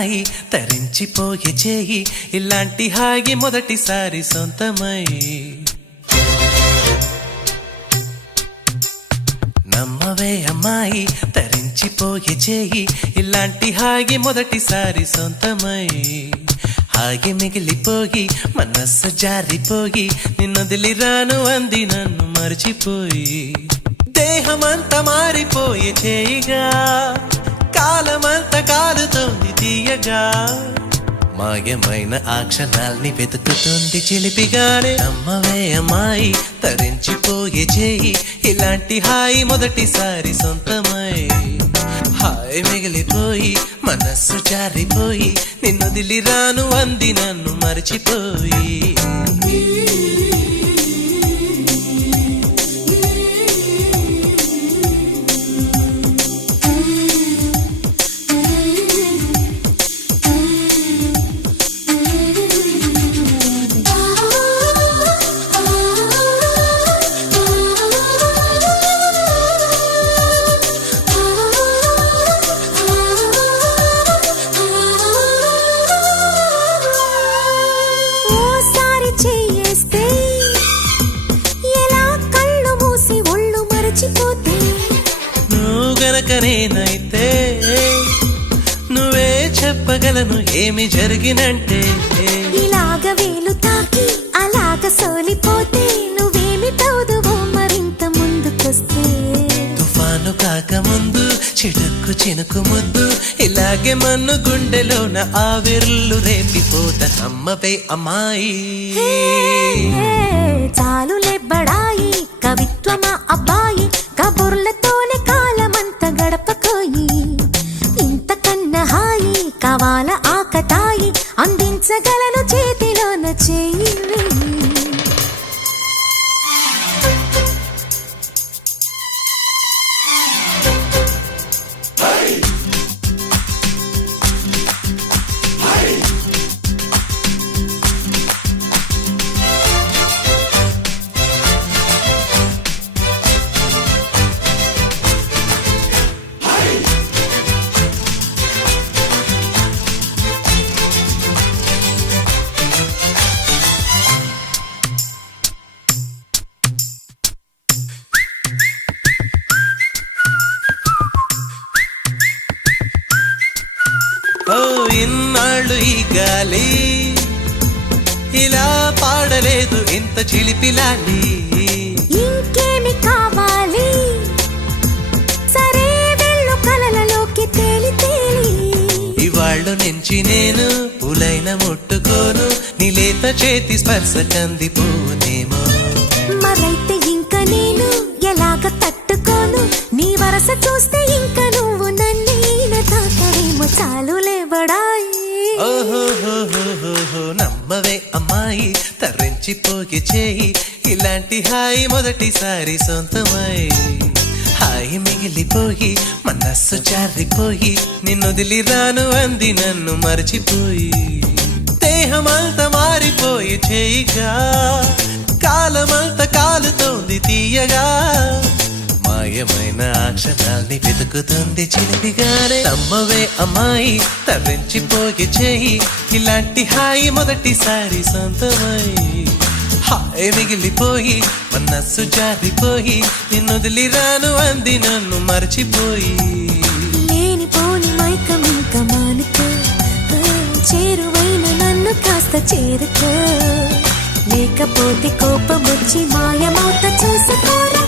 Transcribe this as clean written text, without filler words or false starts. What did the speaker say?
అమ్మాయి తరించిపోయే చేయి ఇలాంటి హాయి మొదటిసారి సొంతమై నమ్మవే అమ్మాయి తరించిపోయే చేయి ఇలాంటి హాయి మొదటిసారి సొంతమై హాయి మిగిలిపోయి మనస్సు జారిపోయి నిన్నొదిలి రాను అంది నన్ను మర్చిపోయి దేహమంతా మారిపోయే చేయిగా కాలమంతా కాలుతోంది తీయగా మాయమైన ఆ క్షణాల్ని వెతుకుతుంది చిలిపిగానే నమ్మవే అమ్మాయి తరించిపోయే చేయి ఇలాంటి హాయి మొదటిసారి సొంతమై హాయి మిగిలిపోయి మనస్సు జారిపోయి నిన్నొదిలి రాను అంది నన్ను మర్చిపోయి నేనైతే నువ్వే చెప్పగలను ఏమి జరిగినంటే ఇలాగ వేలు తాకి అలాగ సోలిపోతే నువ్వేమిటవుదువో మరింత ముందుకొస్తే తుఫాను కాకముందు చిడుక్కు చినుకు ముద్దు ఇలాగే మన్ను గుండెలోన ఆవిర్లు రేపిపోత నమ్మవే అమ్మాయి చాలులే బడాయి కవిత్వమా అబ్బాయి కబుర్లతోనే కాలమంత గడపకోయి ఇంతకన్నా హాయి కావాల ఆకతాయి అందించగలను చేతిలోన చేయి ఇన్నాళ్ళు ఈ గాలి ఇలా పాడలేదు ఇంత చిలిపిలాలి ఇంకేమి కావాలి సరే వెళ్ళు కలలలోకి తేలి తేలి ఇవాళ్ళు నుంచి నేను పూలైన ముట్టుకోను నీలేత చేతి స్పర్శ కందిపోనేమో మరైతే ఇంక నేను ఎలాగ తట్టుకోను నీ వరస చూస్తే ఇంక నువ్వు నన్నీన తాకవేమో చాలులే బడాయి ఓహో నమ్మవే అమ్మాయి తరించిపోయే చేయి ఇలాంటి హాయి మొదటిసారి సొంతమై హాయి మిగిలిపోయి మనస్సు జారిపోయి నిన్నొదిలి రాను అంది నన్ను మర్చిపోయి దేహమంతా మారిపోయి చేయిగా కాలమంతా కాలుతోంది తీయగా మాయమైన ఆ క్షణాల్ని వెతుకుతుంది చిలిపిగానే నమ్మవే అమ్మాయి తరించిపోయే చేయి ఇలాంటి హాయి మొదటిసారి సొంతమై హాయి మిగిలిపోయి మనస్సు జారిపోయి నిన్నొదిలి రాను అంది నన్ను మర్చిపోయి లేనిపోని మైకం ఇంక మానుకో చేరువైన నన్ను కాస్త చేరుకో లేకపోతే కోపమొచ్చి మాయమౌత చూసుకోరా